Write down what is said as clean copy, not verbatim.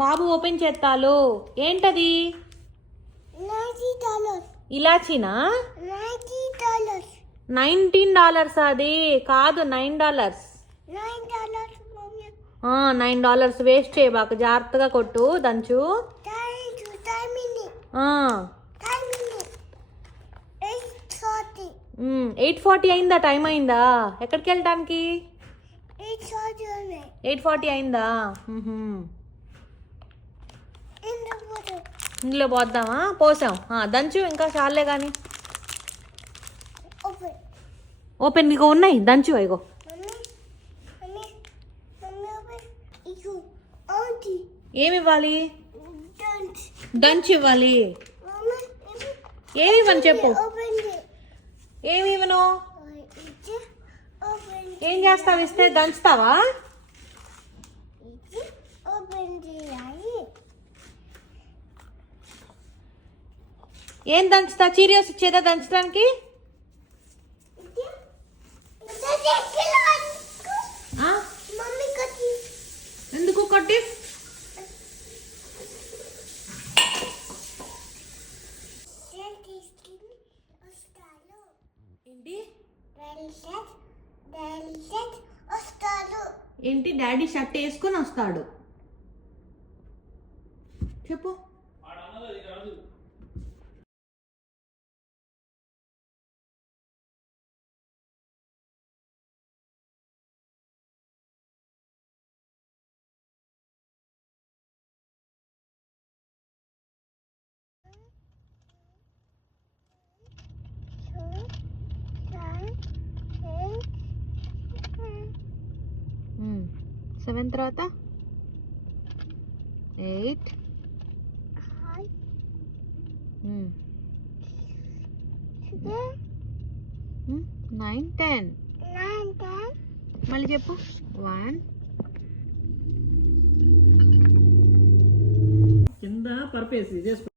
బాబు open చేస్తాలు. ఏంటది? ఇలాచీనా? $19 అది కాదు, $9. $9 వేస్ట్ చేయబాక, జాగ్రత్తగా కొట్టు, దంచు. 8:40 అయిందా? టైం అయిందా ఎక్కడికి వెళ్ళటానికి? 8:40 అయిందా? ఇందులో పోద్దామా? పోసాం. దంచు, ఇంకా చాలే కానీ. ఓపెన్ ఇగో ఉన్నాయి, దంచు. ఇగో ఏమి ఇవ్వాలి? దంచు ఇవ్వాలి. ఏమి ఇవ్వను చెప్పు. ఏమి ఇవ్వను? ఏం చేస్తావు? ఇస్తే దంచుతావా? ఏం దంచుతా? చీరియస్ ఇచ్చేదా దంచడానికి? ఎందుకు కొట్టి? ఏంటి? డాడీ షర్ట్ వేసుకొని వస్తాడు చెప్పు. సెవెన్ తర్వాత 8 9 10 మళ్ళీ చెప్పు. 1 కింద పర్పేసి